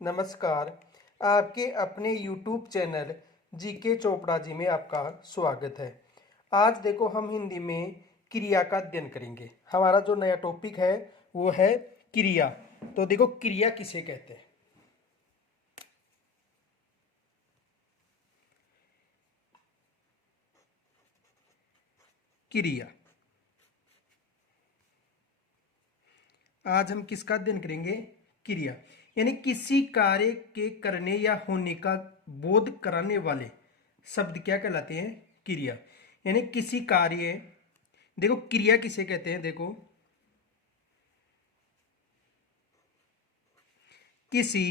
नमस्कार। आपके अपने YouTube channel GK Chopra ji में आपका स्वागत है। आज देखो हम हिंदी में क्रिया का अध्ययन करेंगे। हमारा जो नया टॉपिक है वो है क्रिया। तो देखो क्रिया किसे कहते हैं। क्रिया आज हम किसका अध्ययन करेंगे? क्रिया यानी किसी कार्य के करने या होने का बोध कराने वाले शब्द क्या कहलाते हैं? क्रिया। यानी किसी कार्य, देखो क्रिया किसे कहते हैं? देखो किसी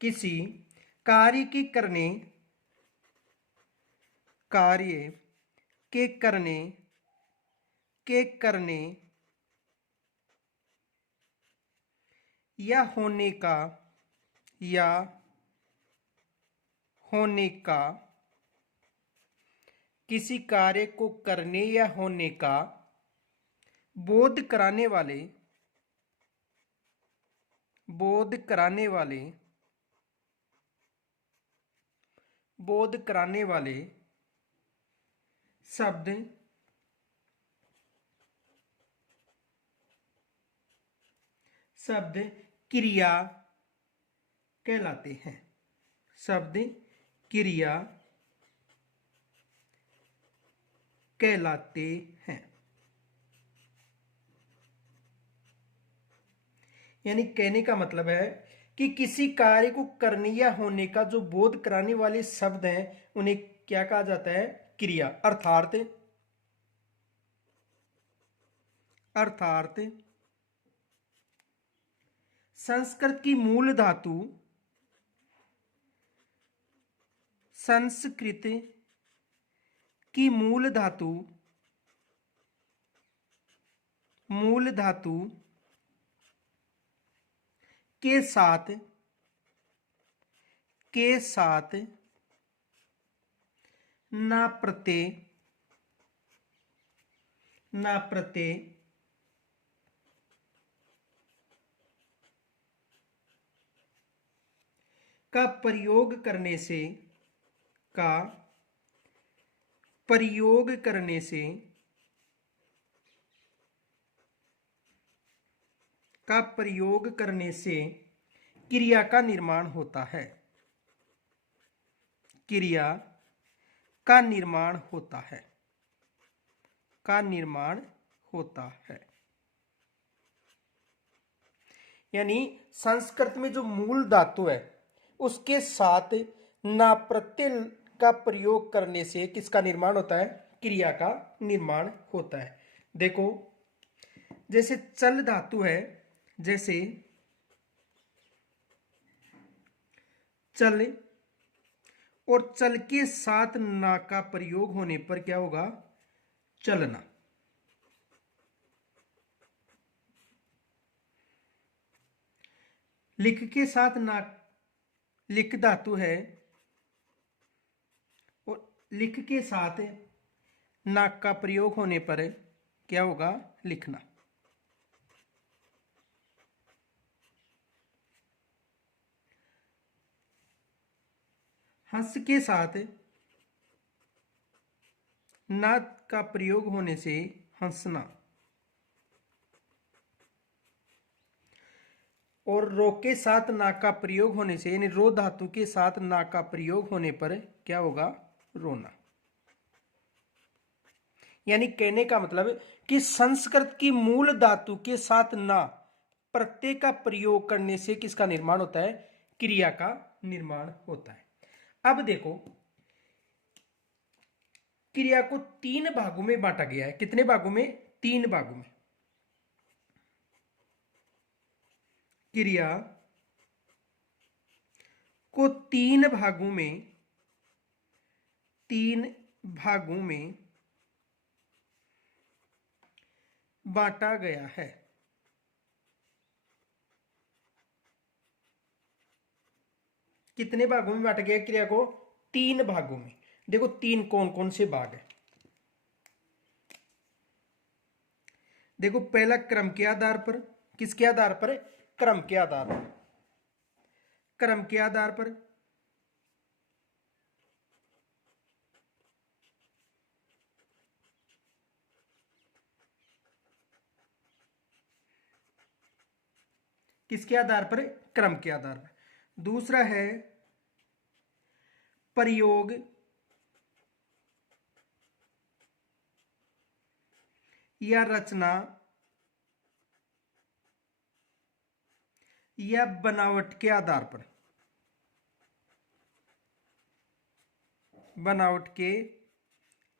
किसी कार्य के करने, कार्य के करने के करने या होने का, या होने का, किसी कार्य को करने या होने का बोध कराने वाले, बोध कराने वाले, बोध कराने वाले शब्द शब्द क्रिया कहलाते हैं। शब्द क्रिया कहलाते हैं। यानी कहने का मतलब है कि किसी कार्य को करने या होने का जो बोध कराने वाले शब्द हैं उन्हें क्या कहा जाता है? क्रिया। अर्थात अर्थात संस्कृत की मूल धातु, संस्कृत की मूल धातु, मूल धातु के साथ ना प्रत्यय का प्रयोग करने से, का प्रयोग करने से, का प्रयोग करने से क्रिया का निर्माण होता है। क्रिया का निर्माण होता है, का निर्माण होता है। यानी संस्कृत में जो मूल धातु है उसके साथ ना प्रत्यय का प्रयोग करने से किसका निर्माण होता है? क्रिया का निर्माण होता है। देखो जैसे चल धातु है, जैसे चल, और चल के साथ ना का प्रयोग होने पर क्या होगा? चलना। लिख के साथ ना, लिख धातु है और लिख के साथ नाक का प्रयोग होने पर क्या होगा? लिखना। हंस के साथ नाक का प्रयोग होने से हंसना, और रो के साथ नाक का प्रयोग होने से, यानी रो धातु के साथ नाक का प्रयोग होने पर क्या होगा? रोना। यानी कहने का मतलब कि संस्कृत की मूल धातु के साथ ना प्रत्यय का प्रयोग करने से किसका निर्माण होता है? क्रिया का निर्माण होता है। अब देखो क्रिया को तीन भागों में बांटा गया है। कितने भागों में? तीन भागों में। क्रिया को तीन भागों में बांटा गया है। कितने भागों में बांटा गया क्रिया को? तीन भागों में। देखो तीन कौन कौन से भाग है। देखो पहला क्रम के आधार पर, किसके आधार पर? क्रम के आधार पर। क्रम के आधार पर। किसके आधार पर? क्रम के आधार पर। दूसरा है प्रयोग या रचना या बनावट के आधार पर। बनावट के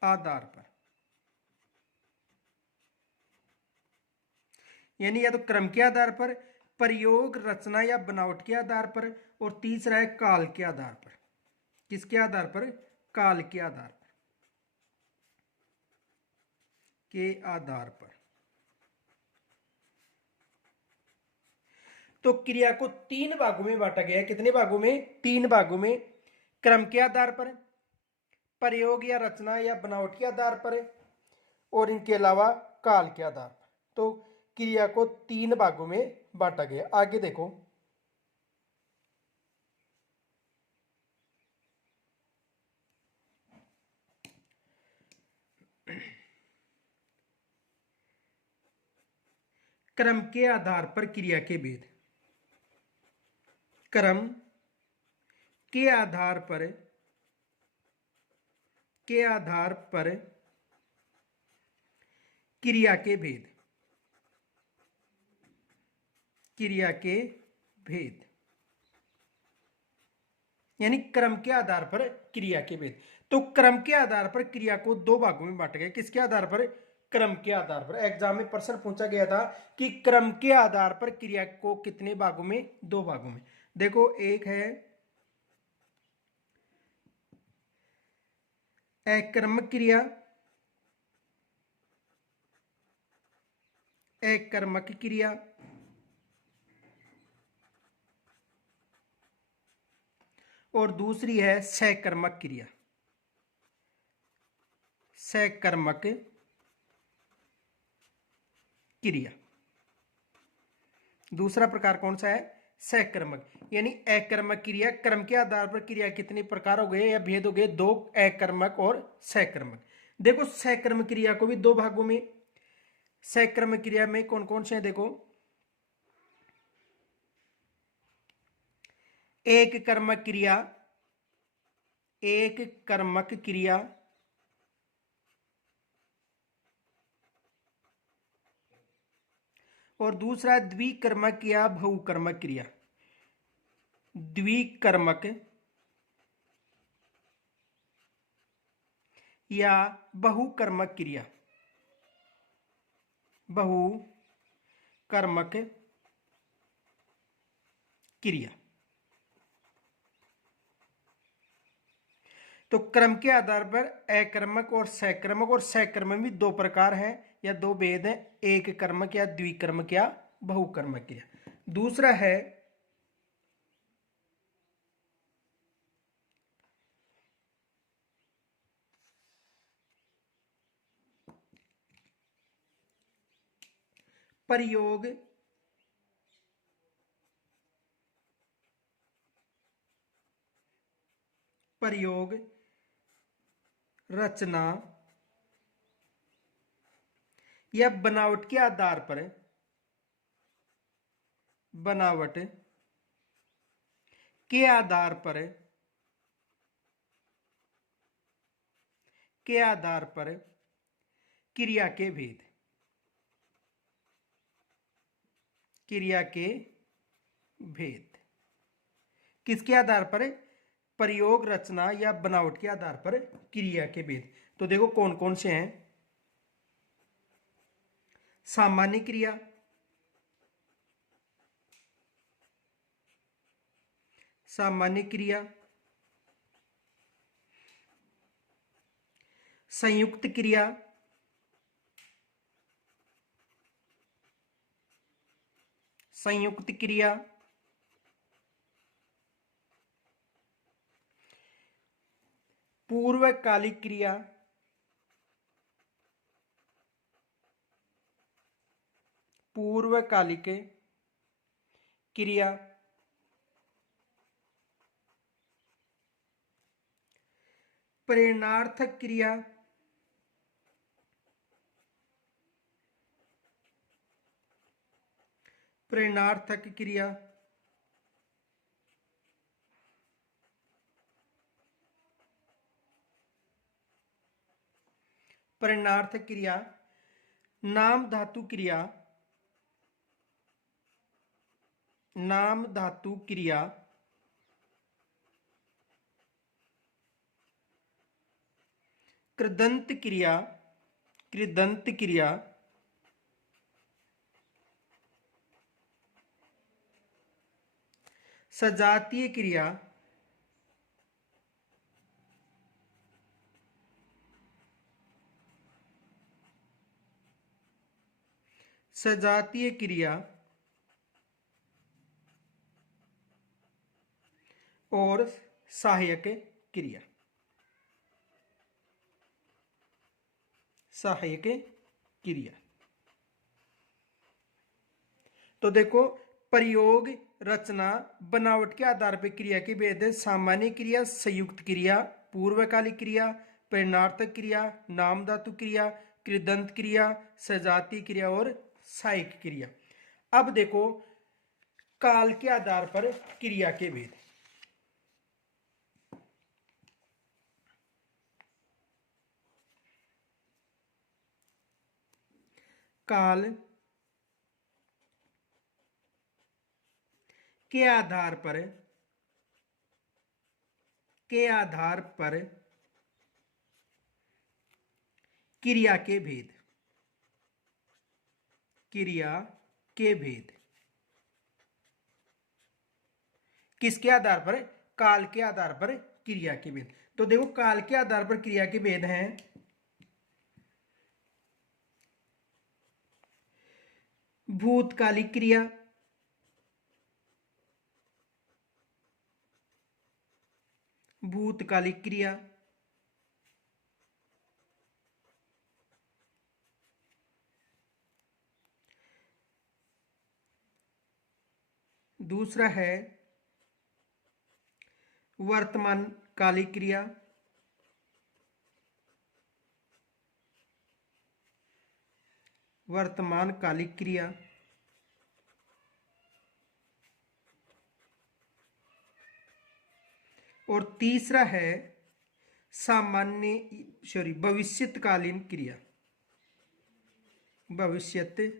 आधार पर, यानी या तो क्रम के आधार पर, प्रयोग, रचना या बनावट के आधार पर, और तीसरा है काल के आधार पर। किसके आधार पर? काल के आधार पर। के आधार पर। तो क्रिया को 3 भागों में बांटा गया है। कितने भागों में? 3 भागों में। क्रम के आधार पर, प्रयोग या रचना या बनावट के आधार पर, और इनके अलावा काल के आधार पर। तो क्रिया को 3 भागों में बांटा गया। आगे देखो, क्रम के आधार पर क्रिया के भेद। क्रम के आधार पर क्रिया के भेद। क्रिया के भेद, यानी क्रम के आधार पर क्रिया के भेद। तो क्रम के आधार पर क्रिया को 2 भागों में बांटा गया। किसके आधार पर? क्रम के आधार पर। एग्जाम में प्रश्न पूछा गया था कि क्रम के आधार पर क्रिया को कितने भागों में? 2 भागों में। देखो, एक है अकर्मक क्रिया, अकर्मक क्रिया, और दूसरी है सकर्मक क्रिया। सकर्मक क्रिया। दूसरा प्रकार कौन सा है? सकर्मक। यानी अकर्मक क्रिया, क्रम के आधार पर क्रिया कितने प्रकार हो गए या भेद हो गए? 2, अकर्मक और सकर्मक। देखो, सकर्मक क्रिया को भी 2 भागों में। सकर्मक क्रिया में कौन कौन से हैं? देखो, एक कर्मक क्रिया, एक कर्मक क्रिया, और दूसरा द्विकर्मक या बहुकर्मक क्रिया। द्विकर्मक या बहुकर्मक क्रिया। बहुकर्मक क्रिया। तो क्रम के आधार पर अकर्मक और सकर्मक, और सकर्मक भी 2 प्रकार हैं या 2 भेद हैं, एक कर्मक या द्विकर्मक या बहुकर्मक क्रिया। दूसरा है प्रयोग रचना या बनावट के आधार पर, बनावट के आधार पर, क्रिया के भेद। क्रिया के भेद किसके आधार पर? प्रयोग, रचना या बनावट के आधार पर क्रिया के भेद। तो देखो कौन कौन से हैं। सामान्य क्रिया, सामान्य क्रिया, संयुक्त क्रिया, संयुक्त क्रिया, पूर्वकालिक क्रिया, पूर्वकालिक क्रिया, प्रेरणार्थक क्रिया, प्रेरणार्थक क्रिया, प्रेरणार्थक क्रिया, नाम धातु क्रिया, नाम धातु क्रिया, कृदंत क्रिया, कृदंत क्रिया, सजातीय क्रिया, सजातीय क्रिया और सहायक क्रिया, सहायक क्रिया। तो देखो, प्रयोग, रचना, बनावट के आधार पर क्रिया के भेद है। सामान्य क्रिया, संयुक्त क्रिया, पूर्वकालिक क्रिया, प्रेरणार्थक क्रिया, नाम धातु क्रिया, कृदंत क्रिया, सजातीय क्रिया और सहायक क्रिया। अब देखो, काल के आधार पर क्रिया के भेद। काल के आधार पर क्रिया के भेद, क्रिया के भेद किसके आधार पर? काल के आधार पर क्रिया के भेद। तो देखो, काल के आधार पर क्रिया के भेद हैं भूतकालिक क्रिया, भूतकालिक क्रिया, दूसरा है वर्तमान कालिक क्रिया, वर्तमान कालिक क्रिया, और तीसरा है भविष्यकालीन क्रिया, भविष्यकालिक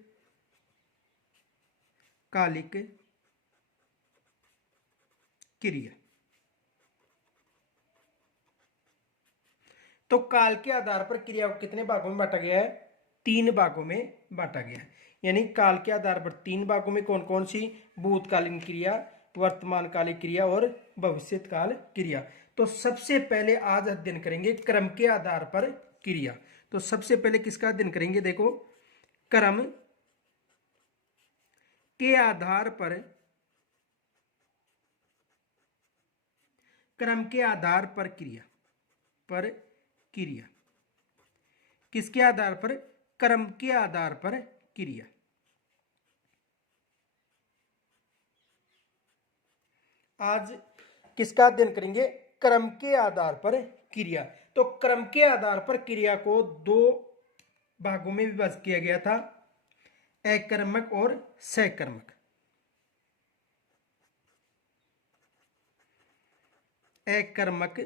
क्रिया। तो काल के आधार पर क्रिया को कितने भागों में बांटा गया है? 3 भागों में बांटा गया है। यानी काल के आधार पर 3 भागों में कौन कौन सी? भूतकालीन क्रिया, वर्तमान कालिक क्रिया और भविष्यकाल क्रिया। तो सबसे पहले आज अध्ययन करेंगे क्रम के आधार पर क्रिया। तो सबसे पहले किसका अध्ययन करेंगे? देखो, क्रम के आधार पर, क्रम के आधार पर क्रिया, पर क्रिया किसके आधार पर? क्रम के आधार पर क्रिया। आज किसका अध्ययन करेंगे? क्रम के आधार पर क्रिया। तो क्रम के आधार पर क्रिया को 2 भागों में विभाजित किया गया था, अकर्मक और सकर्मक। अकर्मक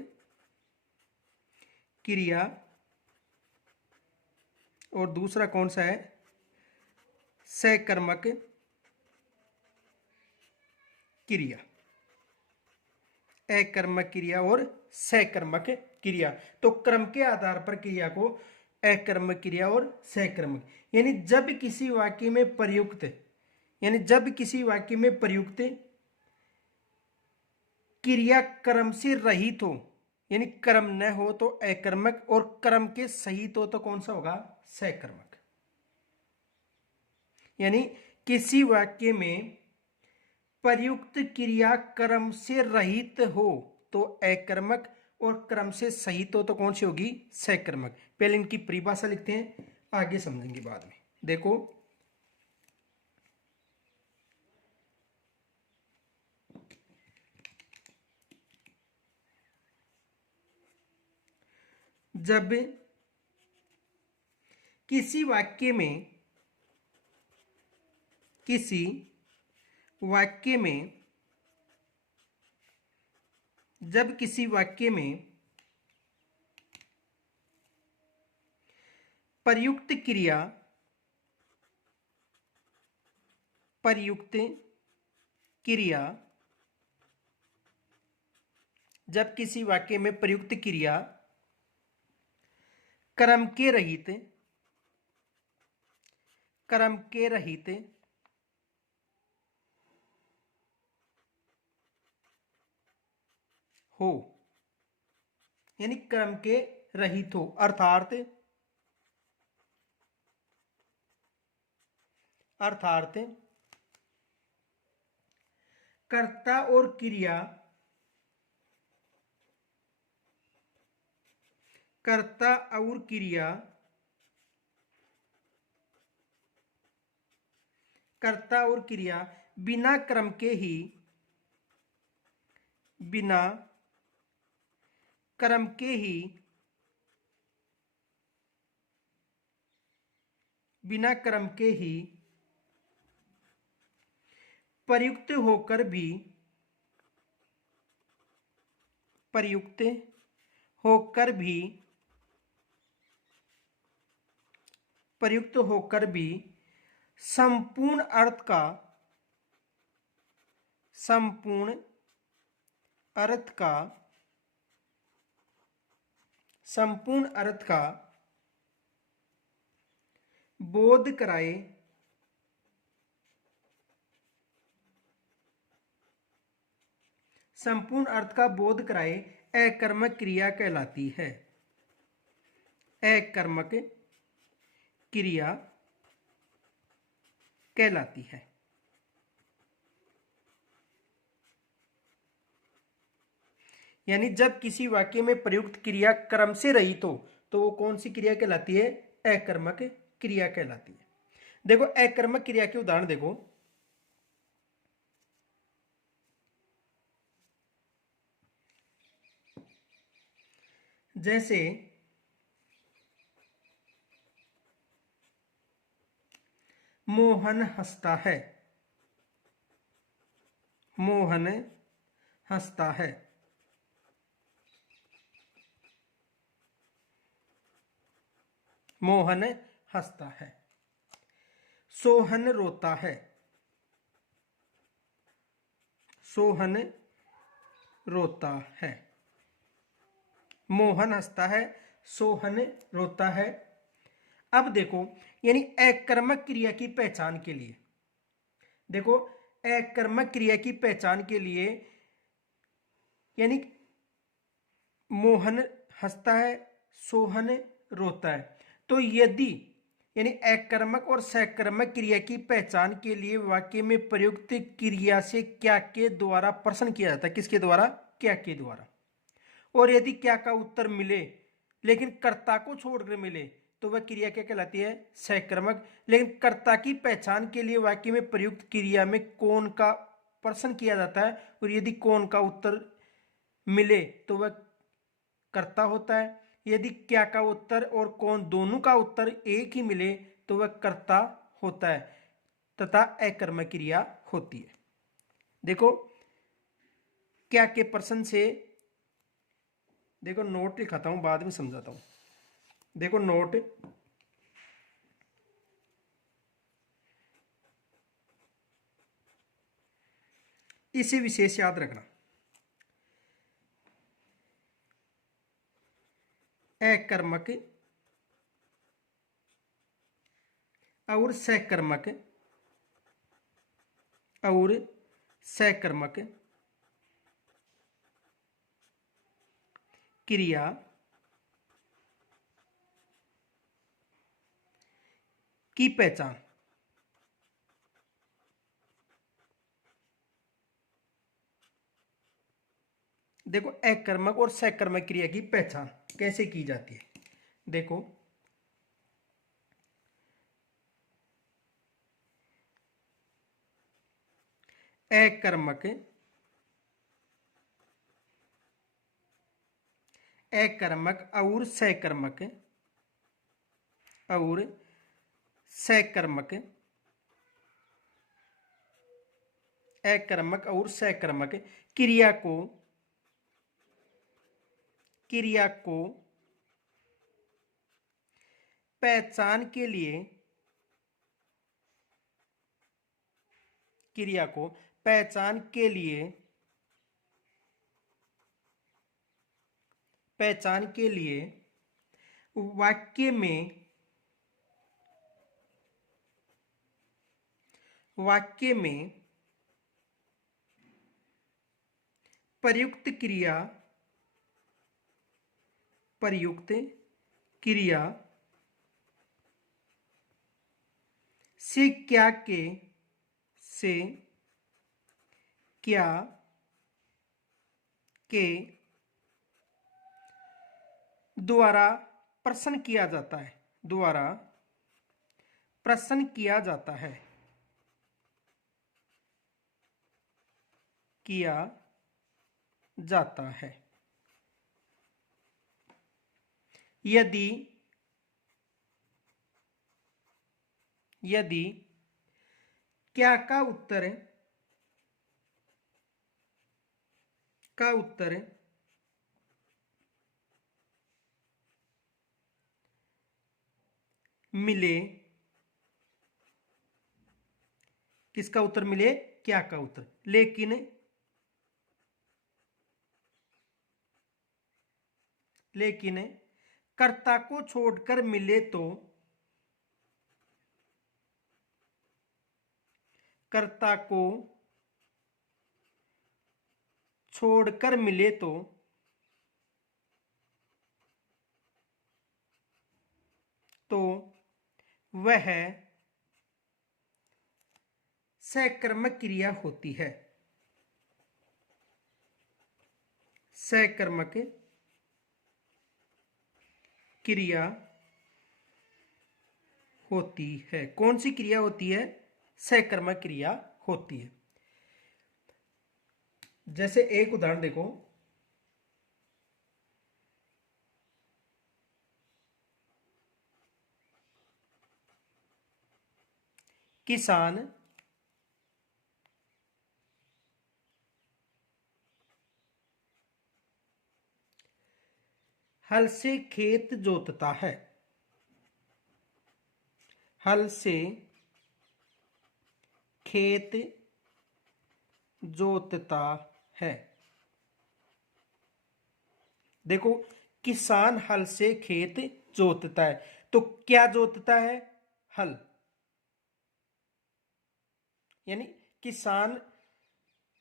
क्रिया और दूसरा कौन सा है? सकर्मक क्रिया। अकर्मक क्रिया और सकर्मक क्रिया। तो क्रम के आधार पर क्रिया को अकर्मक क्रिया और सकर्मक, यानी जब किसी वाक्य में प्रयुक्त, यानी जब किसी वाक्य में प्रयुक्त क्रिया क्रम से रहित हो, यानी क्रम न हो तो अकर्मक, और क्रम के सहित हो तो कौन सा होगा? सकर्मक। यानी किसी वाक्य में प्रयुक्त क्रिया क्रम से रहित हो तो अकर्मक, और क्रम से सहित हो तो कौन सी होगी? सकर्मक। पहले इनकी परिभाषा लिखते हैं, आगे समझेंगे बाद में। देखो, जब किसी वाक्य में जब किसी वाक्य में प्रयुक्त क्रिया जब किसी वाक्य में प्रयुक्त क्रिया क्रम के रहित हो, यानी क्रम के रहित हो, अर्थात कर्ता और क्रिया बिना क्रम के ही प्रयुक्त होकर भी संपूर्ण अर्थ का बोध कराए अकर्मक क्रिया कहलाती है। अकर्मक क्रिया कहलाती है। यानी जब किसी वाक्य में प्रयुक्त क्रिया क्रम से रहित हो तो वो कौन सी क्रिया कहलाती है? अकर्मक क्रिया कहलाती है। देखो अकर्मक क्रिया के उदाहरण देखो, जैसे मोहन हंसता है। मोहन हंसता है। मोहन हंसता है। सोहन रोता है। सोहन रोता है। मोहन हंसता है, सोहन रोता है। अब देखो, यानी अकर्मक क्रिया की पहचान के लिए, देखो अकर्मक क्रिया की पहचान के लिए, यानी मोहन हंसता है, सोहन रोता है, तो यदि यानी अकर्मक और सकर्मक क्रिया की पहचान के लिए वाक्य में प्रयुक्त क्रिया से क्या के द्वारा प्रश्न किया जाता है। किसके द्वारा? क्या के द्वारा। और यदि क्या का उत्तर मिले लेकिन कर्ता को छोड़कर मिले तो वह क्रिया क्या कहलाती है? सकर्मक। लेकिन कर्ता की पहचान के लिए वाक्य में प्रयुक्त क्रिया में कौन का प्रश्न किया जाता है और यदि कौन का उत्तर मिले तो वह कर्ता होता है। यदि क्या का उत्तर और कौन दोनों का उत्तर एक ही मिले तो वह कर्ता होता है तथा अकर्मक क्रिया होती है। देखो क्या के प्रश्न से, देखो नोट लिखाता हूं, बाद में समझाता हूं। देखो नोट, इसे विशेष याद रखना। अकर्मक और सकर्मक क्रिया की पहचान, देखो अकर्मक और सकर्मक क्रिया की पहचान कैसे की जाती है। देखो अकर्मक अकर्मक और सकर्मक, और सकर्मक, अकर्मक और सकर्मक क्रिया को पहचान के लिए, क्रिया को पहचान के लिए, पहचान के लिए वाक्य में, वाक्य में प्रयुक्त क्रिया, प्रयुक्त क्रिया से क्या के, से क्या के द्वारा प्रश्न किया जाता है, द्वारा प्रश्न किया जाता है, किया जाता है। यदि यदि क्या का उत्तर मिले, किसका उत्तर मिले, क्या का उत्तर, लेकिन कर्ता को छोड़कर मिले तो, कर्ता को छोड़कर मिले तो वह सकर्मक क्रिया होती है, सकर्मक क्रिया होती है। कौन सी क्रिया होती है, सकर्मक क्रिया होती है। जैसे एक उदाहरण देखो, किसान हल से खेत जोतता है, हल से खेत जोतता है। देखो, किसान हल से खेत जोतता है, तो क्या जोतता है, हल, यानी किसान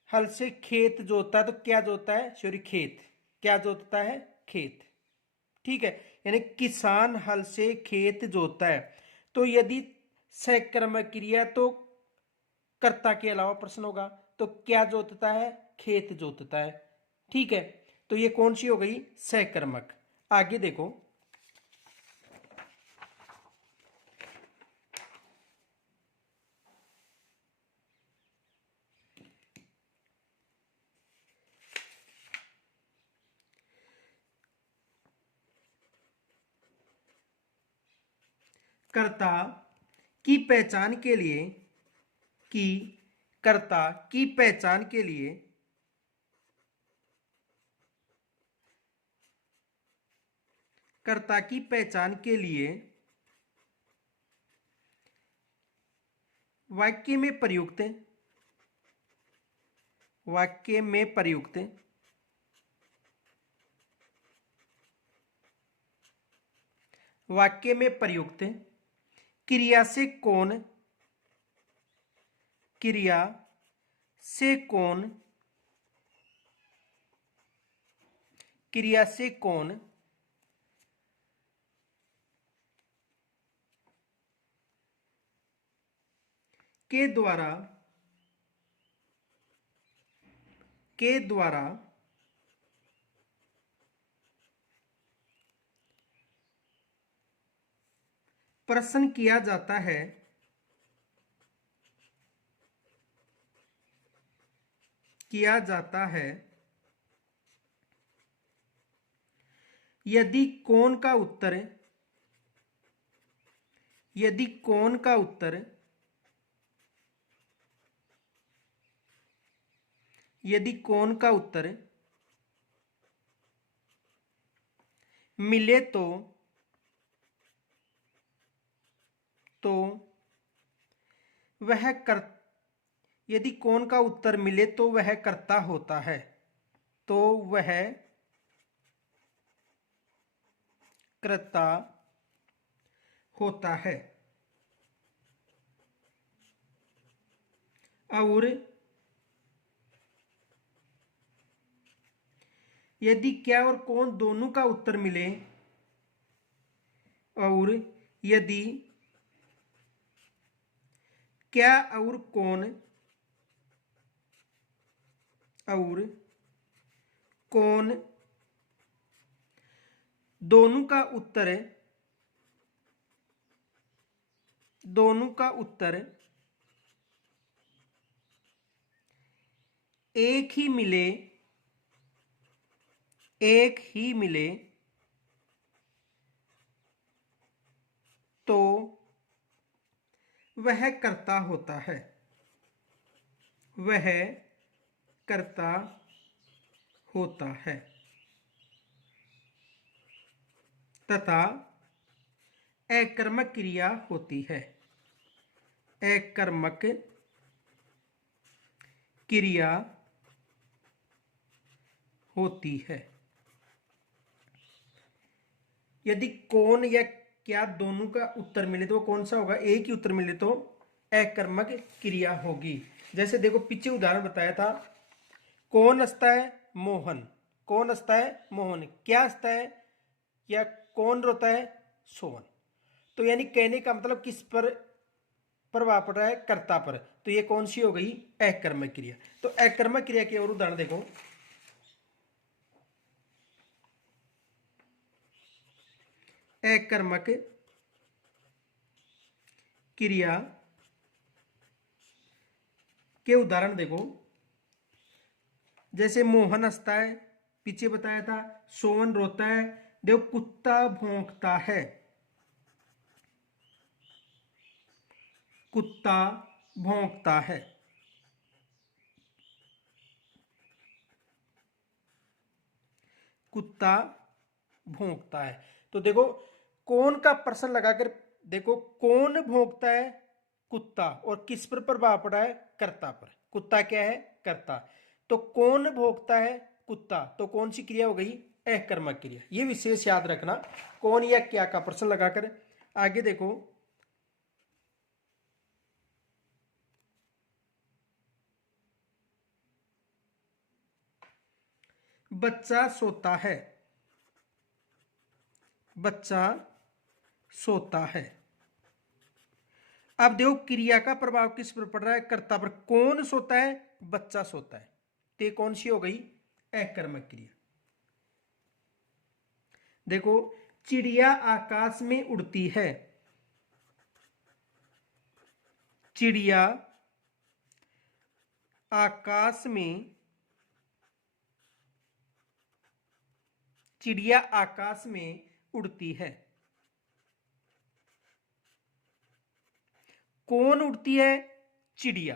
हल से खेत जोतता है, तो क्या जोतता है, सॉरी खेत, क्या जोतता है, खेत, ठीक है। यानी किसान हल से खेत जोतता है, तो यदि सकर्मक क्रिया तो कर्ता के अलावा प्रश्न होगा, तो क्या जोतता है, खेत जोतता है, ठीक है। तो ये कौन सी हो गई, सकर्मक। आगे देखो, कर्ता की पहचान के लिए, की कर्ता की पहचान के लिए कर्ता की पहचान के लिए वाक्य में प्रयुक्त, वाक्य में प्रयुक्त वाक्य में प्रयुक्त क्रिया से कौन, क्रिया से कौन, क्रिया से कौन के द्वारा, के द्वारा प्रश्न किया जाता है, किया जाता है, यदि कोण का उत्तर यदि कोण का उत्तर यदि कोण का उत्तर मिले तो वह कर यदि कोण का उत्तर मिले तो वह कर्ता होता है, तो वह कर्ता होता है। और यदि क्या और कौन दोनों का उत्तर मिले, और यदि क्या और कौन दोनों का उत्तर एक ही मिले तो वह कर्ता होता है, वह कर्ता होता है। तथा अकर्मक क्रिया होती है, अकर्मक क्रिया होती है। यदि कौन या क्या दोनों का उत्तर मिले तो कौन सा होगा, एक ही उत्तर मिले तो अकर्मक क्रिया होगी। जैसे देखो पीछे उदाहरण बताया था, कौन हंसता है, मोहन। कौन हंसता है, मोहन। क्या हंसता है या कौन रोता है, सोहन। तो यानी कहने का मतलब किस पर प्रभाव पड़ रहा है, कर्ता पर। तो ये कौन सी हो गई, अकर्मक क्रिया। तो अकर्मक क्रिया के और उदाहरण देखो, अकर्मक क्रिया के उदाहरण देखो। जैसे मोहन हंसता है, पीछे बताया था। सोहन रोता है। देखो कुत्ता भौंकता है, कुत्ता भौंकता है। कुत्ता भौंकता है। तो देखो कौन का प्रश्न लगाकर देखो, कौन भौंकता है, कुत्ता। और किस पर प्रभाव पड़ा है, कर्ता पर। कुत्ता क्या है, कर्ता। तो कौन भौंकता है, कुत्ता। तो कौन सी क्रिया हो गई, अकर्मक क्रिया। ये विशेष याद रखना, कौन या क्या का प्रश्न लगाकर। आगे देखो, बच्चा सोता है, बच्चा सोता है। अब देखो क्रिया का प्रभाव किस पर पड़ रहा है, कर्ता पर। कौन सोता है, बच्चा सोता है। तो कौन सी हो गई, अकर्मक क्रिया। देखो चिड़िया आकाश में उड़ती है, चिड़िया आकाश में चिड़िया आकाश में उड़ती है। कौन उड़ती है, चिड़िया।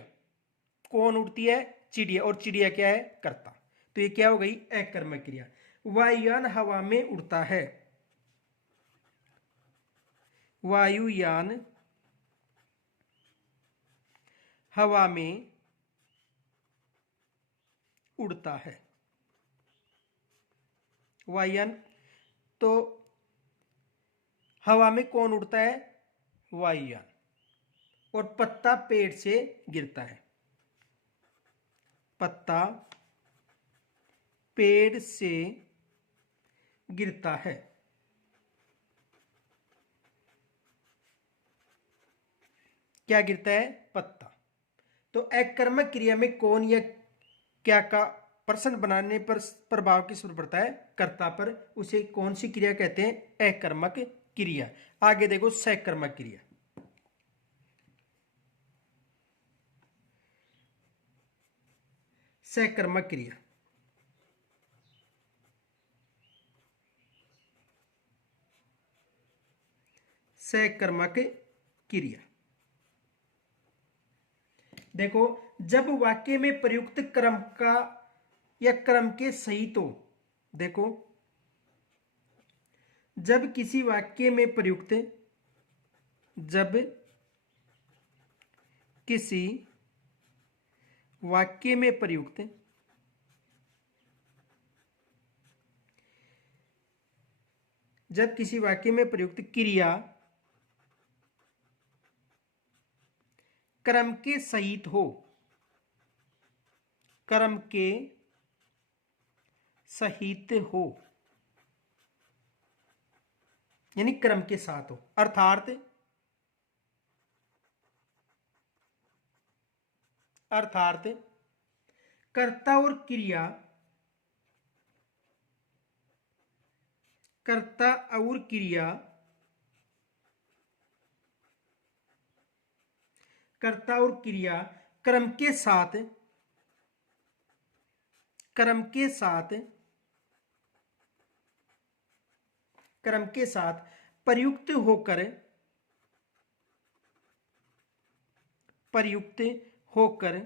कौन उड़ती है, चिड़िया। और चिड़िया क्या है, कर्ता। तो ये क्या हो गई, अकर्मक क्रिया। वायुयान हवा में उड़ता है, वायुयान हवा में उड़ता है। वायुयान, तो हवा में कौन उड़ता है, वायुयान। और पत्ता पेड़ से गिरता है, पत्ता पेड़ से गिरता है। क्या गिरता है, पत्ता। तो अकर्मक क्रिया में कौन या क्या का प्रश्न बनाने पर प्रभाव किस पर पड़ता है, कर्ता पर। उसे कौन सी क्रिया कहते हैं, अकर्मक क्रिया। आगे देखो सकर्मक क्रिया। सकर्मक क्रिया, सकर्मक क्रिया। देखो, जब वाक्य में प्रयुक्त क्रम का या क्रम के सहित हो, देखो जब किसी वाक्य में प्रयुक्त, जब किसी वाक्य में प्रयुक्त जब किसी वाक्य में प्रयुक्त क्रिया क्रम के सहित हो, क्रम के सहित हो यानी क्रम के साथ हो, अर्थात कर्ता और क्रिया, कर्ता और क्रिया, कर्ता और क्रिया क्रम के साथ, क्रम के साथ, क्रम के साथ प्रयुक्त होकर, प्रयुक्त होकर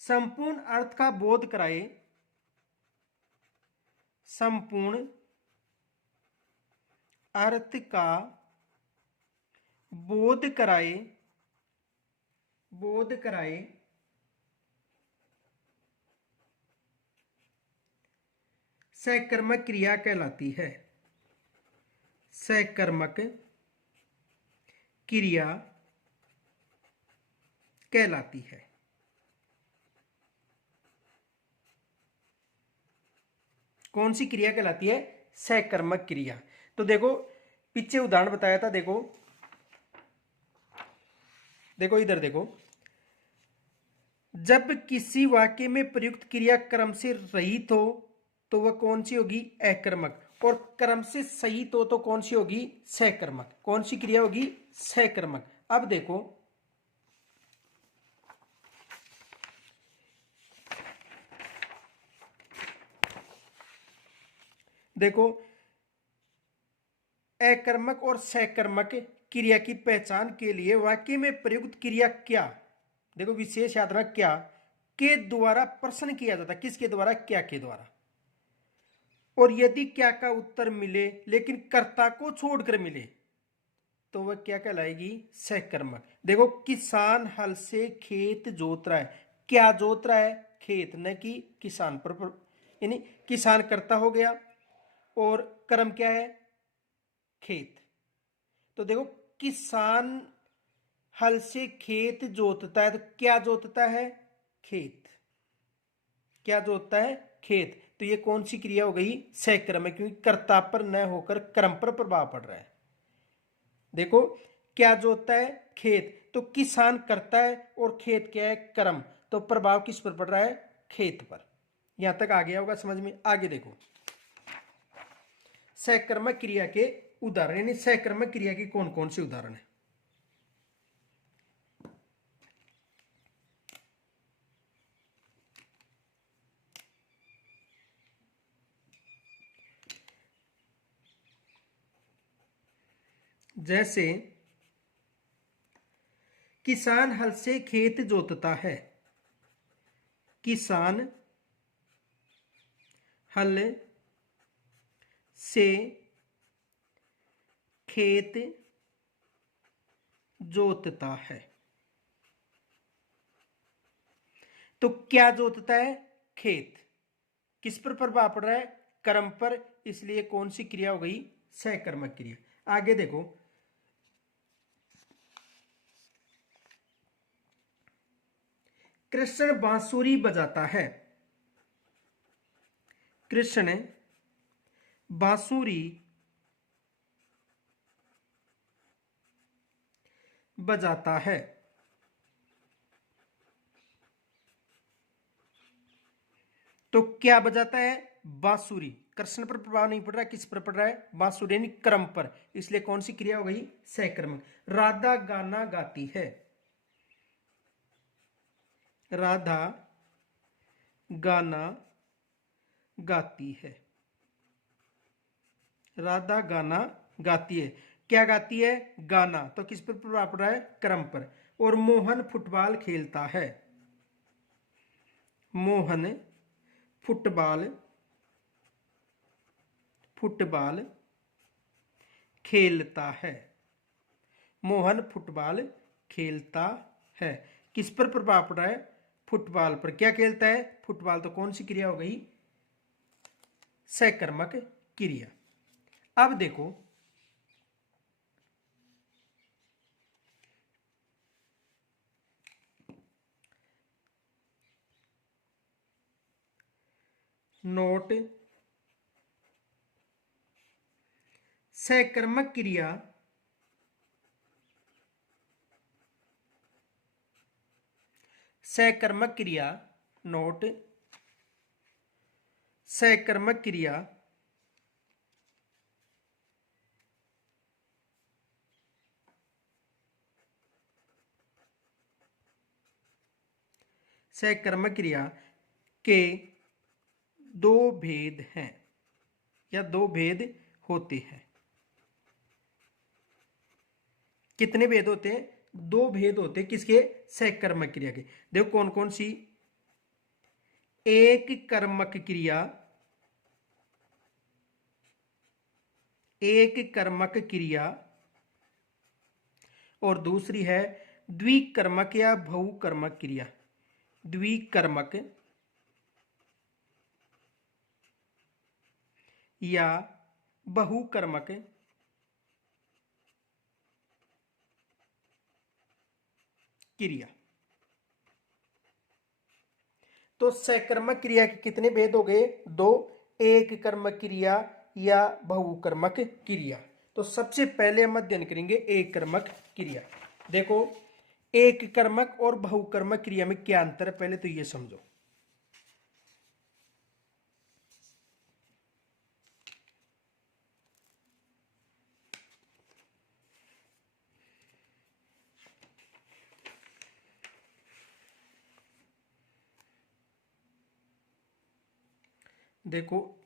संपूर्ण अर्थ का बोध कराए, संपूर्ण अर्थ का बोध कराए, बोध कराए सकर्मक क्रिया कहलाती है, सकर्मक क्रिया कहलाती है। कौन सी क्रिया कहलाती है? सकर्मक क्रिया। तो देखो पीछे उदाहरण बताया था, देखो देखो इधर देखो, जब किसी वाक्य में प्रयुक्त क्रिया क्रम से रहित हो तो वह कौन सी होगी? अकर्मक। और क्रम से सहित हो तो कौन सी होगी? सकर्मक। कौन सी क्रिया होगी? सकर्मक। अब देखो, देखो अकर्मक और सकर्मक क्रिया की पहचान के लिए वाक्य में प्रयुक्त क्रिया क्या, देखो विशेष याद रखना, क्या के द्वारा प्रश्न किया जाता है। किसके द्वारा? क्या के द्वारा। और यदि क्या का उत्तर मिले लेकिन कर्ता को छोड़कर मिले तो वह क्या कहलाएगी? सकर्मक। देखो, किसान हल से खेत जोत रहा है। क्या जोत रहा है? खेत, न कि किसान पर, यानी किसान कर्ता हो गया और कर्म क्या है? खेत। तो देखो, किसान हल से खेत जोतता है, तो क्या जोतता है? खेत। क्या जोतता है? खेत। तो ये कौन सी क्रिया हो गई? सकर्मक, क्योंकि कर्ता पर न होकर कर्म पर प्रभाव पड़ रहा है। देखो, क्या जोतता है? खेत। तो किसान करता है और खेत क्या है? कर्म। तो प्रभाव किस पर पड़ रहा है? खेत पर। यहां तक आ गया होगा समझ में। आगे देखो, सकर्मक क्रिया के उदाहरण, यानी सकर्मक क्रिया के कौन कौन से उदाहरण है? जैसे किसान हल से खेत जोतता है, किसान हल से खेत जोतता है। तो क्या जोतता है? खेत। किस पर प्रभाव पड़ रहा है? कर्म पर। इसलिए कौन सी क्रिया हो गई? सकर्मक क्रिया। आगे देखो, कृष्ण बांसुरी बजाता है, कृष्ण बांसुरी बजाता है। तो क्या बजाता है? बांसुरी। कृष्ण पर प्रभाव नहीं पड़ रहा, किस पर पड़ रहा है? बांसुरी, यानी क्रम पर। इसलिए कौन सी क्रिया हो गई? सकर्मक। राधा गाना गाती है, राधा गाना गाती है। राधा गाना गाती है। क्या गाती है? गाना। तो किस पर प्रभाव पड़ रहा है? क्रम पर। और मोहन फुटबॉल खेलता है। मोहन फुटबॉल फुटबॉल खेलता है। मोहन फुटबॉल खेलता है। किस पर प्रभाव पड़ रहा है? फुटबॉल पर। क्या खेलता है? फुटबॉल। तो कौन सी क्रिया हो गई? सकर्मक क्रिया। अब देखो, नोट सकर्मक क्रिया सकर्मक क्रिया नोट सकर्मक क्रिया सकर्मक क्रिया के दो भेद हैं या दो भेद होते हैं। कितने भेद होते हैं? दो भेद होते हैं। किसके? सकर्मक क्रिया के। देखो कौन कौन सी। एक कर्मक क्रिया, एक कर्मक क्रिया, और दूसरी है द्विकर्मक या बहुकर्मक क्रिया। द्विकर्मक या बहुकर्मक क्रिया। तो सकर्मक क्रिया के कितने भेद हो गए? दो। एक कर्मक क्रिया या बहुकर्मक क्रिया। तो सबसे पहले हम अध्ययन करेंगे एक कर्मक क्रिया। देखो, एक कर्मक और बहुकर्मक क्रिया में क्या अंतर है, पहले तो ये समझो। देखो,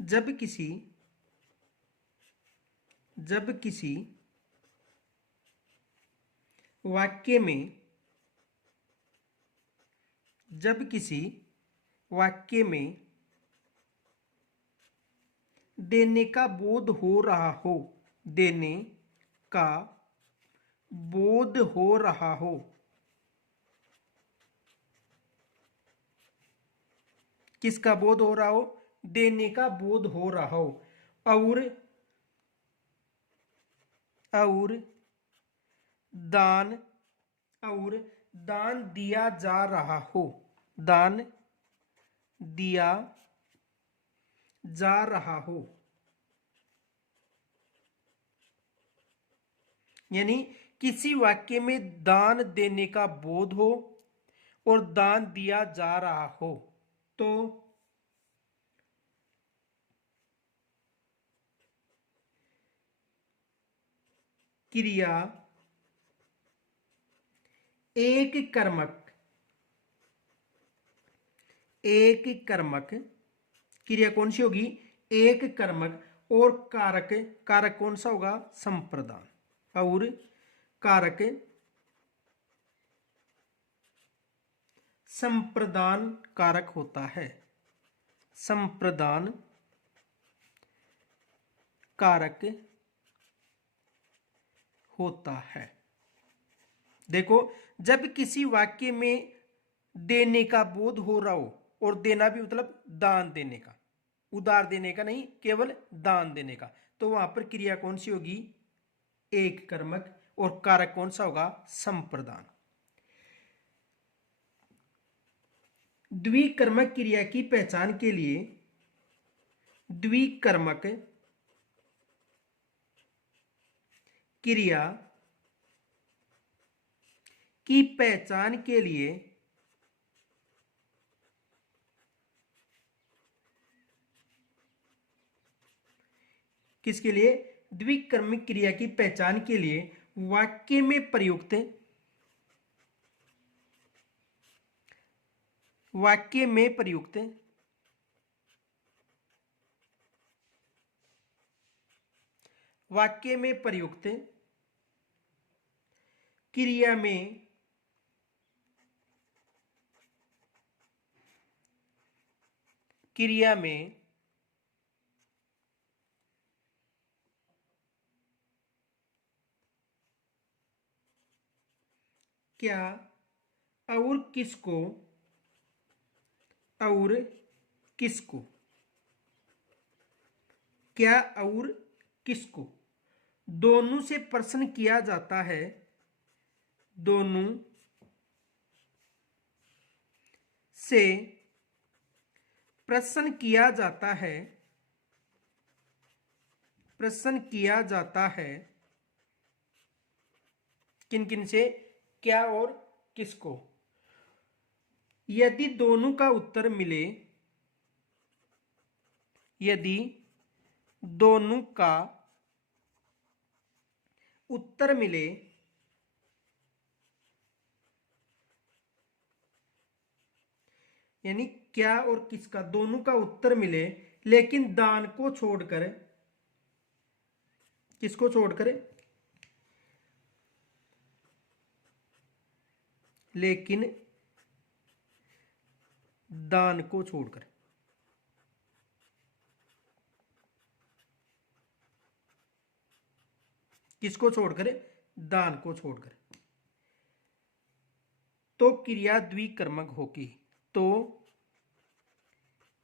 जब किसी वाक्य में जब किसी वाक्य में देने का बोध हो रहा हो, देने का बोध हो रहा हो, किसका बोध हो रहा हो? देने का बोध हो रहा हो। और दान और दान दिया जा रहा हो, दान दिया जा रहा हो, यानी किसी वाक्य में दान देने का बोध हो और दान दिया जा रहा हो, तो क्रिया एक कर्मक क्रिया कौन सी होगी? एक कर्मक। और कारक, कारक कौन सा होगा? संप्रदान। और कारक संप्रदान कारक होता है। संप्रदान कारक होता है। देखो, जब किसी वाक्य में देने का बोध हो रहा हो, और देना भी मतलब दान देने का, उधार देने का नहीं, केवल दान देने का, तो वहां पर क्रिया कौन सी होगी? एक कर्मक। और कारक कौन सा होगा? संप्रदान। द्विकर्मक क्रिया की पहचान के लिए द्विकर्मक क्रिया की पहचान के लिए किसके लिए? द्विकर्मक क्रिया की पहचान के लिए वाक्य में प्रयुक्त वाक्य में प्रयुक्त वाक्य में प्रयुक्त क्रिया में क्या और किसको क्या और किसको दोनों से प्रश्न किया जाता है, दोनों से प्रश्न किया जाता है, किन किन से, क्या और किसको। यदि दोनों का उत्तर मिले, यदि दोनों का उत्तर मिले, यानी क्या और किसका दोनों का उत्तर मिले, लेकिन दान को छोड़कर, किसको छोड़कर, लेकिन दान को छोड़कर, किसको छोड़कर, दान को छोड़कर, तो क्रिया द्विकर्मक होगी, तो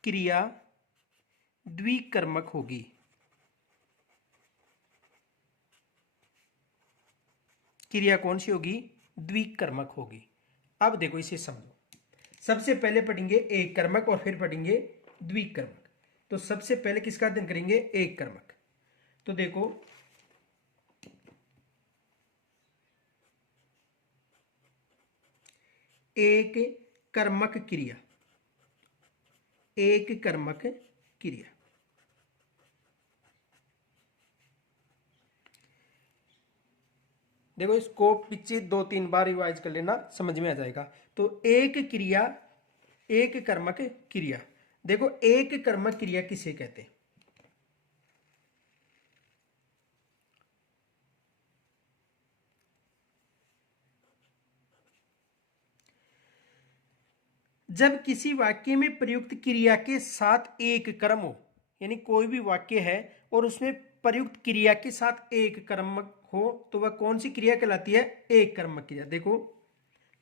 क्रिया द्विकर्मक होगी। क्रिया कौन सी होगी, द्विकर्मक होगी। अब देखो इसे समझो, सबसे पहले पढ़ेंगे एक कर्मक और फिर पढ़ेंगे द्विकर्मक। तो सबसे पहले किसका अध्ययन करेंगे, एक कर्मक। तो देखो एक कर्मक क्रिया, एक कर्मक क्रिया, देखो इसको पीछे 2-3 बार रिवाइज कर लेना, समझ में आ जाएगा। तो एक क्रिया, एक कर्मक क्रिया। देखो एक कर्मक क्रिया किसे कहते हैं, जब किसी वाक्य में प्रयुक्त क्रिया के साथ एक कर्म हो, यानी कोई भी वाक्य है और उसमें प्रयुक्त क्रिया के साथ एक कर्म हो, तो वह कौन सी क्रिया कहलाती है, एक कर्मक क्रिया। देखो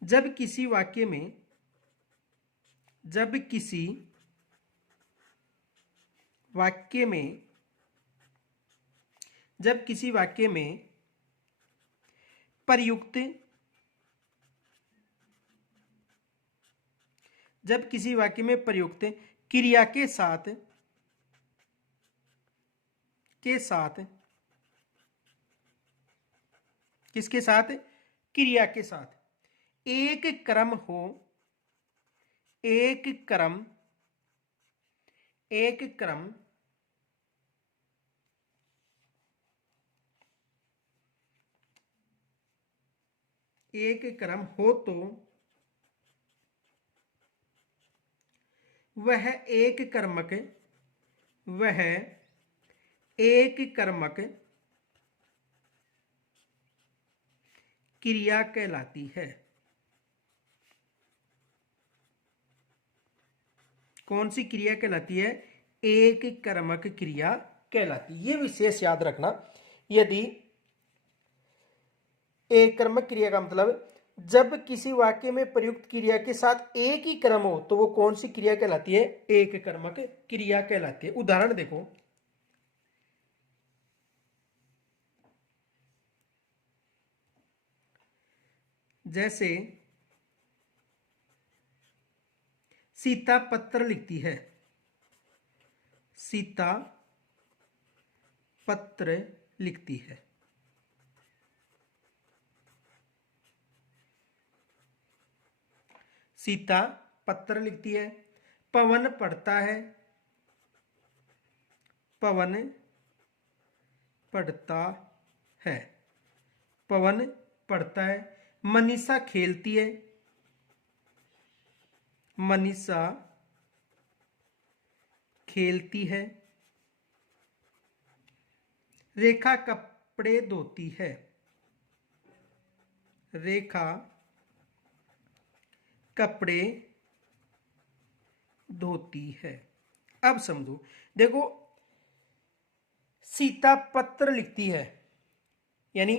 जब किसी वाक्य में, जब किसी वाक्य में, जब किसी वाक्य में प्रयुक्त, जब किसी वाक्य में प्रयुक्त क्रिया के साथ, किसके साथ, क्रिया के साथ एक क्रम हो, एक क्रम, एक क्रम एक क्रम हो, तो वह एक कर्मक, वह एक कर्मक क्रिया कहलाती है। कौन सी क्रिया कहलाती है, एक कर्मक क्रिया कहलाती है। ये विशेष याद रखना। यदि एक कर्मक क्रिया का मतलब जब किसी वाक्य में प्रयुक्त क्रिया के साथ एक ही कर्म हो, तो वो कौन सी क्रिया कहलाती है, एक कर्मक क्रिया कहलाती है। उदाहरण देखो, जैसे सीता पत्र लिखती है, सीता पत्र लिखती है। सीता पत्र लिखती है। पवन पढ़ता है, पवन पढ़ता है, पवन पढ़ता है, मनीषा खेलती है, मनीषा खेलती है, रेखा कपड़े धोती है, रेखा कपड़े धोती है। अब समझो, देखो सीता पत्र लिखती है, यानी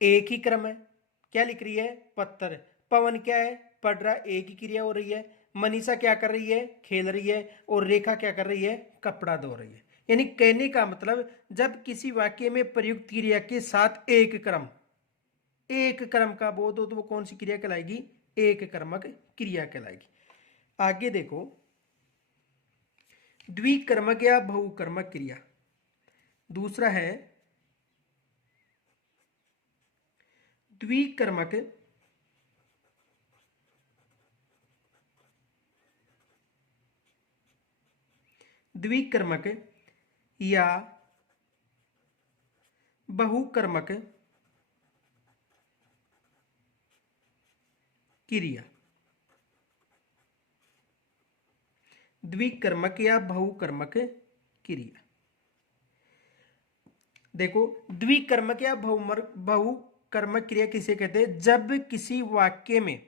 एक ही क्रम है, क्या लिख रही है, पत्र। पवन क्या है, पढ़ रहा, एक ही क्रिया हो रही है। मनीषा क्या कर रही है, खेल रही है। और रेखा क्या कर रही है, कपड़ा धो रही है। यानी कहने का मतलब, जब किसी वाक्य में प्रयुक्त क्रिया के साथ एक क्रम का बोध हो तो वो कौन सी क्रिया कहलाएगी, एक कर्मक क्रिया कहलाएगी। आगे देखो, द्विकर्मक या बहुकर्मक क्रिया। दूसरा है द्विकर्मक द्विकर्मक या बहुकर्मक क्रिया। द्विकर्मक या बहुकर्मक क्रिया। देखो, द्विकर्मक या बहुकर्मक क्रिया किसे कहते हैं, जब किसी वाक्य में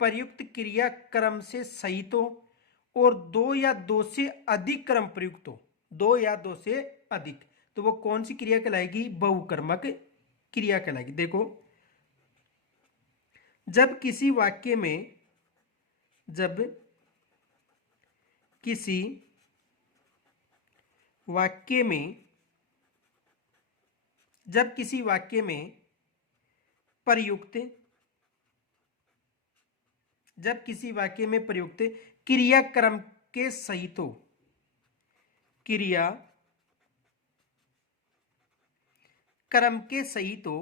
प्रयुक्त क्रिया क्रम से सहित हो और दो या दो से अधिक क्रम प्रयुक्त हो, दो या दो से अधिक, तो वो कौन सी क्रिया कहलाएगी, बहुकर्मक क्रिया कहलाएगी। देखो, जब किसी वाक्य में जब किसी वाक्य में जब किसी वाक्य में प्रयुक्त जब किसी वाक्य में प्रयुक्त क्रिया क्रम के सहित हो, क्रिया क्रम के सहित हो,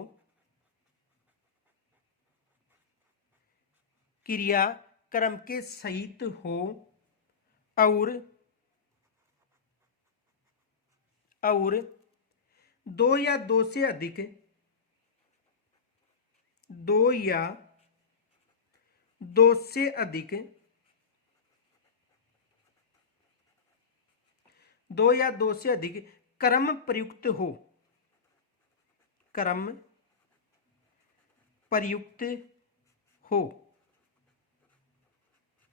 क्रिया क्रम के सहित हो और दो या दो से अधिक दो या दो से अधिक दो या दो से अधिक क्रम प्रयुक्त हो, क्रम प्रयुक्त हो,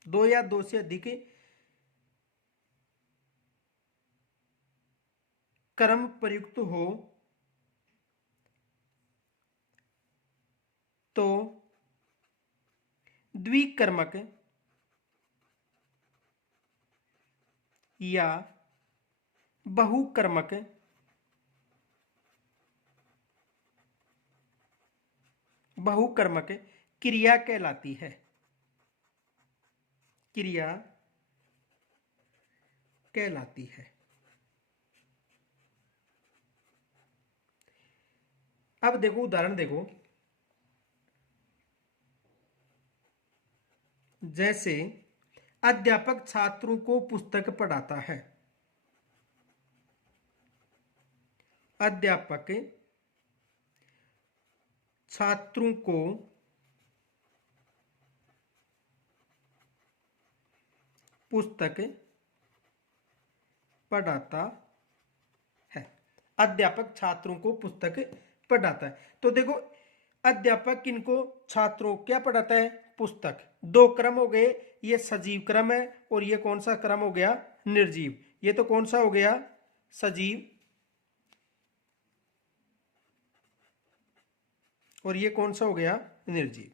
दो या दो से अधिक क्रम प्रयुक्त हो तो द्विकर्मक या बहुकर्मक क्रिया कहलाती है, क्रिया कहलाती है। अब देखो, उदाहरण देखो, जैसे अध्यापक छात्रों को पुस्तक पढ़ाता है, अध्यापक छात्रों को पुस्तक पढ़ाता है, अध्यापक छात्रों को पुस्तक पढ़ाता है। तो देखो, अध्यापक किनको, छात्रों क्या पढ़ाता है, पुस्तक। दो क्रम हो गए, ये सजीव क्रम है और ये कौन सा क्रम हो गया, निर्जीव। ये तो कौन सा हो गया, सजीव, और ये कौन सा हो गया, निर्जीव।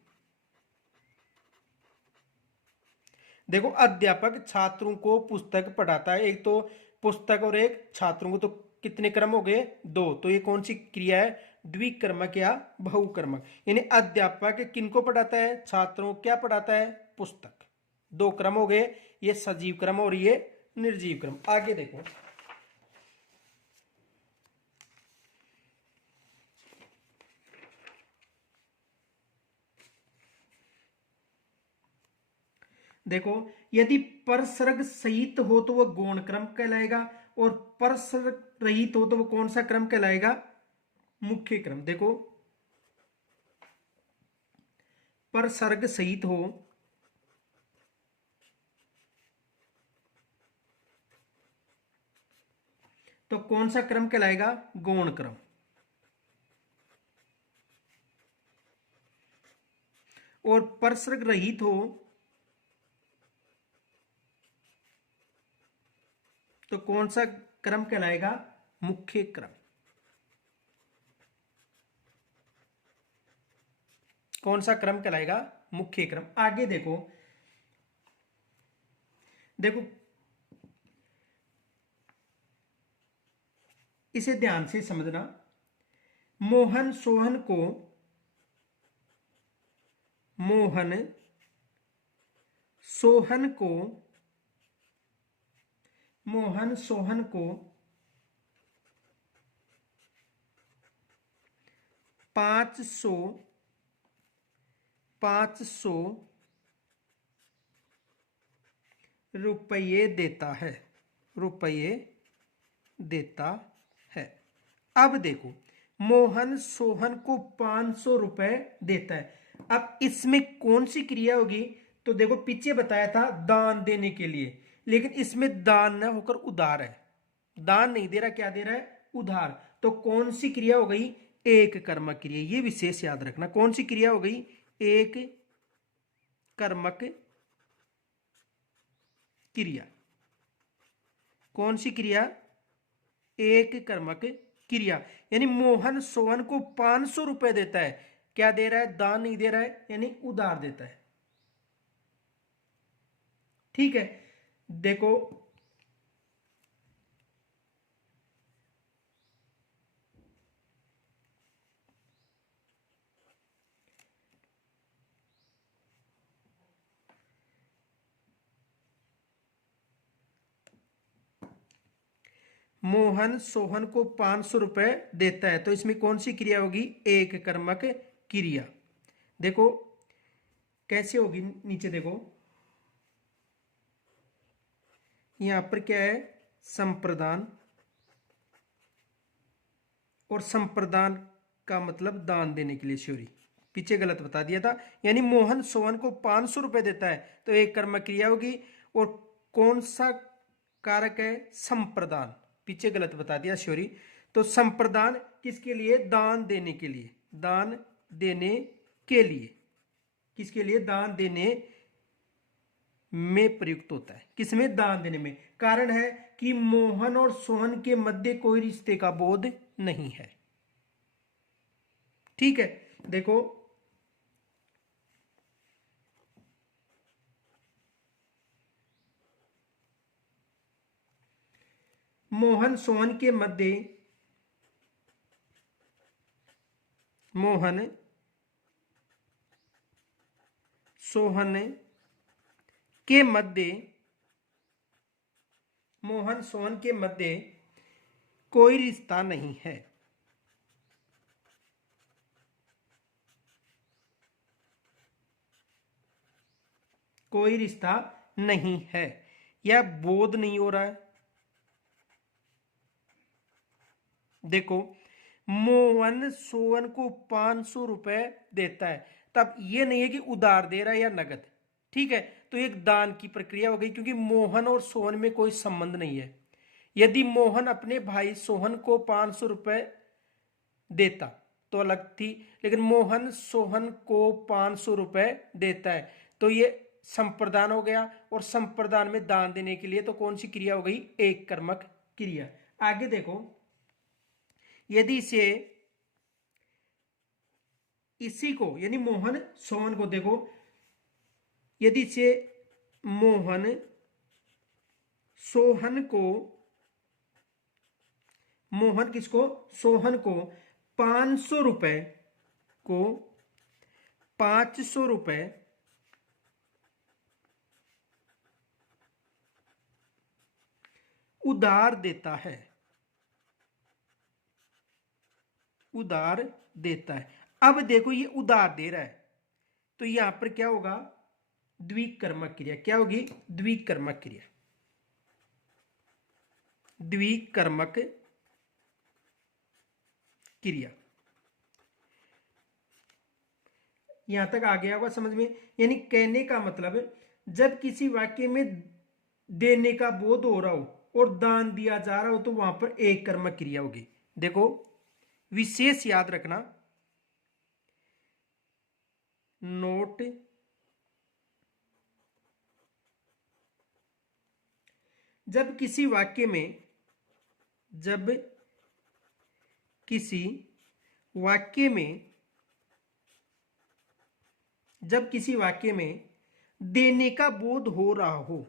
देखो, अध्यापक छात्रों को पुस्तक पढ़ाता है, एक तो पुस्तक और एक छात्रों को, तो कितने क्रम हो गए, दो। तो ये कौन सी क्रिया है, द्विकर्मक या बहुकर्मक। यानी अध्यापक किनको पढ़ाता है, छात्रों को क्या पढ़ाता है, पुस्तक। दो क्रम हो गए, ये सजीव क्रम और ये निर्जीव क्रम। आगे देखो, देखो, यदि परसर्ग सहित हो तो वह गौण क्रम कहलाएगा, और परसर्ग रहित हो तो वो कौन सा क्रम कहलाएगा? मुख्य क्रम। देखो, परसर्ग सहित हो तो कौन सा क्रम कहलाएगा? गौण क्रम। और परसर्ग रहित हो तो कौन सा क्रम कहलाएगा? मुख्य क्रम। कौन सा क्रम कहलाएगा? मुख्य क्रम। आगे देखो, देखो इसे ध्यान से समझना। मोहन सोहन को, मोहन सोहन को, मोहन सोहन को 500 रुपये देता है, रुपये देता है। अब देखो, मोहन सोहन को 500 रुपए देता है। अब इसमें कौन सी क्रिया होगी? तो देखो, पीछे बताया था दान देने के लिए, लेकिन इसमें दान ना होकर उधार है। दान नहीं दे रहा, क्या दे रहा है? उधार। तो कौन सी क्रिया हो गई? एक कर्मक क्रिया। ये विशेष याद रखना, कौन सी क्रिया हो गई? एक कर्मक क्रिया। कौन सी क्रिया? एक कर्मक क्रिया। यानी मोहन सोहन को 500 रुपए देता है, क्या दे रहा है? दान नहीं दे रहा है, यानी उधार देता है। ठीक है, देखो मोहन सोहन को 500 रुपए देता है, तो इसमें कौन सी क्रिया होगी? एक कर्मक क्रिया। देखो कैसे होगी, नीचे देखो, यहां पर क्या है? संप्रदान। और संप्रदान का मतलब दान देने के लिए। श्योरी, पीछे गलत बता दिया था। यानी मोहन सोहन को 500 रुपए देता है तो एक कर्मक क्रिया होगी। और कौन सा कारक है? संप्रदान। पीछे गलत बता दिया, श्योरी। तो संप्रदान किसके लिए? दान देने के लिए। दान देने के लिए। किसके लिए? दान देने में प्रयुक्त होता है। किसमें? दान देने में। कारण है कि मोहन और सोहन के मध्य कोई रिश्ते का बोध नहीं है। ठीक है, देखो मोहन सोहन के मध्य, मोहन सोहन के मध्य, मोहन सोहन के मध्य कोई रिश्ता नहीं है। कोई रिश्ता नहीं है, यह बोध नहीं हो रहा है। देखो, मोहन सोहन को 500 रुपए देता है, तब यह नहीं है कि उधार दे रहा है या नगद। ठीक है, तो एक दान की प्रक्रिया हो गई, क्योंकि मोहन और सोहन में कोई संबंध नहीं है। यदि मोहन अपने भाई सोहन को 500 रुपए देता तो अलग थी, लेकिन मोहन सोहन को 500 रुपए देता है तो ये संप्रदान हो गया। और संप्रदान में दान देने के लिए तो कौन सी क्रिया हो गई? एक कर्मक क्रिया। आगे देखो, यदि इसी को यानी मोहन सोहन को, देखो यदि से मोहन सोहन को, मोहन किसको? सोहन को 500 रुपए को 500 रुपए उधार देता है, उधार देता है। अब देखो, ये उधार दे रहा है तो यहां पर क्या होगा? द्विकर्मक क्रिया। क्या होगी? द्विकर्मक क्रिया। द्विकर्मक क्रिया। यहां तक आ गया होगा समझ में। यानी कहने का मतलब जब किसी वाक्य में देने का बोध हो रहा हो और दान दिया जा रहा हो तो वहां पर एक कर्मक क्रिया होगी। देखो विशेष याद रखना, नोट जब किसी वाक्य में जब किसी वाक्य में देने का बोध हो रहा हो,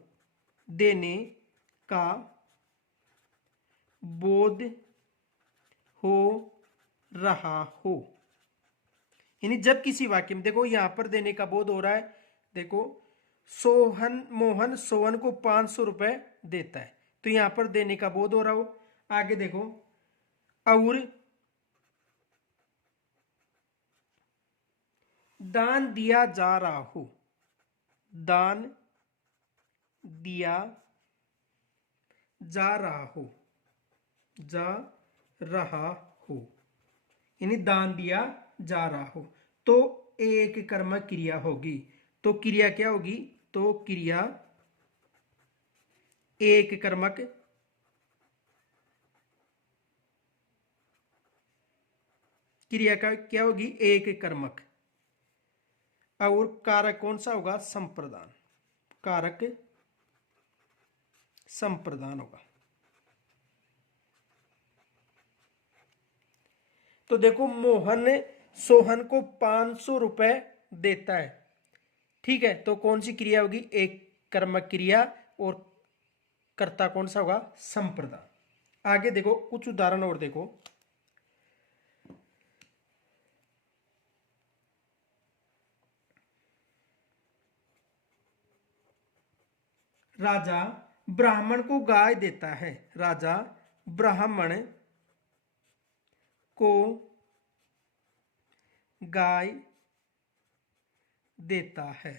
देने का बोध हो रहा हो, यानी जब किसी वाक्य में, देखो यहां पर देने का बोध हो रहा है। देखो मोहन सोहन को 500 रुपए देता है, तो यहां पर देने का बोध हो रहा हो। आगे देखो, और दान दिया जा रहा हो, दान दिया जा रहा हो, यानी दान दिया जा रहा हो, तो एक कर्मक क्रिया होगी। तो क्रिया क्या होगी? तो क्रिया एक कर्मक क्रिया का क्या होगी? एक कर्मक। और कारक कौन सा होगा? संप्रदान। कारक संप्रदान होगा। तो देखो मोहन सोहन को 500 रुपए देता है, ठीक है, तो कौन सी क्रिया होगी? एक कर्मक क्रिया, और कर्ता कौन सा होगा? संप्रदान। आगे देखो कुछ उदाहरण और देखो। राजा ब्राह्मण को गाय देता है, राजा ब्राह्मण को गाय देता है।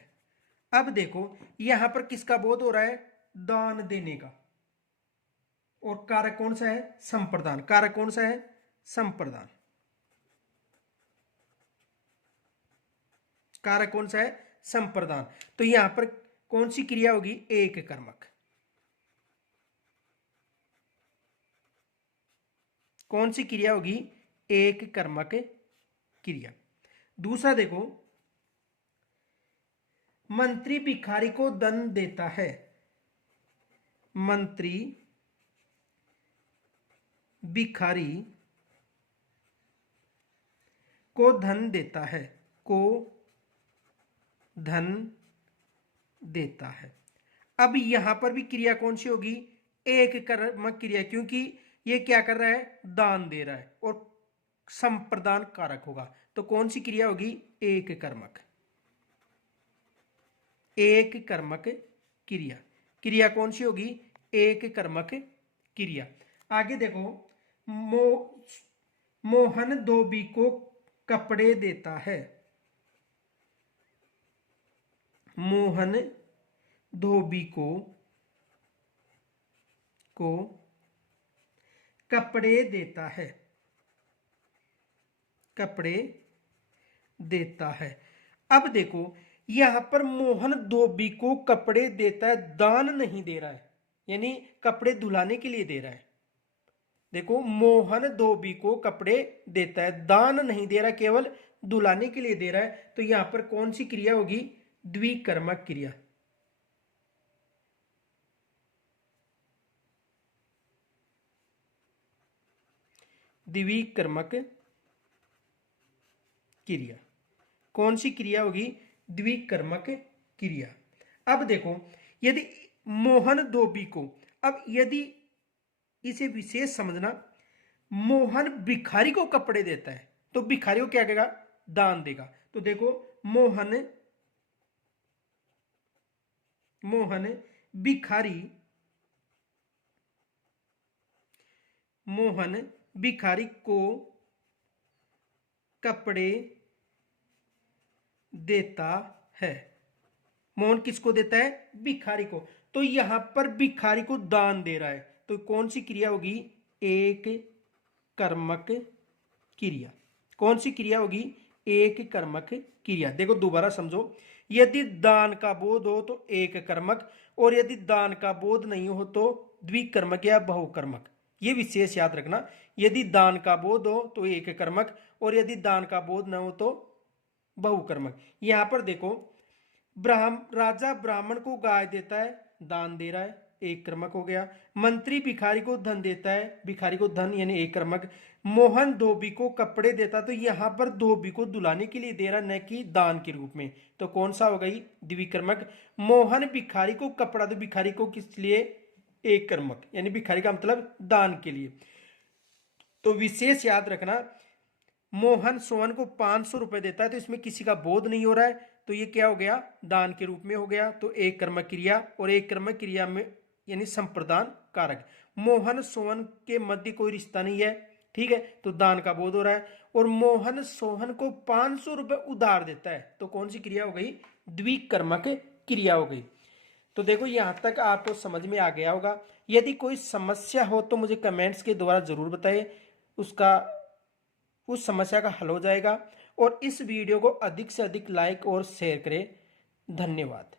अब देखो यहां पर किसका बोध हो रहा है? दान देने का। और कारक कौन सा है? संप्रदान। कारक कौन सा है? संप्रदान। कारक कौन सा है? संप्रदान। तो यहां पर कौन सी क्रिया होगी? एक कर्मक। कौन सी क्रिया होगी? एक कर्मक क्रिया। दूसरा देखो, मंत्री भिखारी को धन देता है, मंत्री भिखारी को धन देता है, को धन देता है। अब यहां पर भी क्रिया कौन सी होगी? एक कर्मक क्रिया, क्योंकि ये क्या कर रहा है? दान दे रहा है, और संप्रदान कारक होगा। तो कौन सी क्रिया होगी? एक कर्मक। एक कर्मक क्रिया। क्रिया कौन सी होगी? एक कर्मक क्रिया। आगे देखो, मोहन धोबी को कपड़े देता है, मोहन धोबी को कपड़े देता है, कपड़े देता है। अब देखो यहां पर मोहन धोबी को कपड़े देता है, दान नहीं दे रहा है, यानी कपड़े धुलाने के लिए दे रहा है। देखो मोहन धोबी को कपड़े देता है, दान नहीं दे रहा, केवल धुलाने के लिए दे रहा है। तो यहां पर कौन सी क्रिया होगी? द्विकर्मक क्रिया। द्विकर्मक क्रिया। कौन सी क्रिया होगी? द्विकर्मक क्रिया। अब देखो, यदि मोहन धोबी को, अब यदि इसे विशेष समझना, मोहन भिखारी को कपड़े देता है तो भिखारी को क्या करेगा? दान देगा। तो देखो मोहन भिखारी को कपड़े देता है। मोहन किसको देता है? भिखारी को। तो यहां पर भिखारी को दान दे रहा है, तो कौन सी क्रिया होगी? एक कर्मक क्रिया। कौन सी क्रिया होगी? एक कर्मक क्रिया। देखो दोबारा समझो, यदि दान का बोध हो तो एक कर्मक, और यदि दान का बोध नहीं हो तो द्विकर्मक या बहुकर्मक। ये विशेष याद रखना, यदि दान का बोध हो तो एक कर्मक, और यदि दान का बोध न हो तो बहुकर्मक। यहां पर देखो, राजा ब्राह्मण को गाय देता है, दान दे रहा है, एक कर्मक हो गया। मंत्री भिखारी को धन देता है, भिखारी को धन यानी एक कर्मक। मोहन धोबी को कपड़े देता, तो यहां पर धोबी को दुलाने के लिए दे रहा, न कि दान के रूप में, तो कौन सा हो गई? द्विकर्मक। मोहन भिखारी को कपड़ा, तो भिखारी को किस लिए? एक कर्मक, यानी भिखारी का मतलब दान के लिए। तो विशेष याद रखना, मोहन सोहन को 500 रुपए देता है, तो इसमें किसी का बोध नहीं हो रहा है, तो ये क्या हो गया? दान के रूप में हो गया। तो एक कर्मक क्रिया, और एक कर्मक क्रिया में यानी संप्रदान कारक। मोहन सोहन के मध्य कोई रिश्ता नहीं है, ठीक है, तो दान का बोध हो रहा है। और मोहन सोहन को 500 रुपए उधार देता है, तो कौन सी क्रिया हो गई? द्विकर्मक क्रिया हो गई। तो देखो यहां तक आपको समझ में आ गया होगा। यदि कोई समस्या हो तो मुझे कमेंट्स के द्वारा जरूर बताइए, उसका उस समस्या का हल हो जाएगा। और इस वीडियो को अधिक से अधिक लाइक और शेयर करें। धन्यवाद।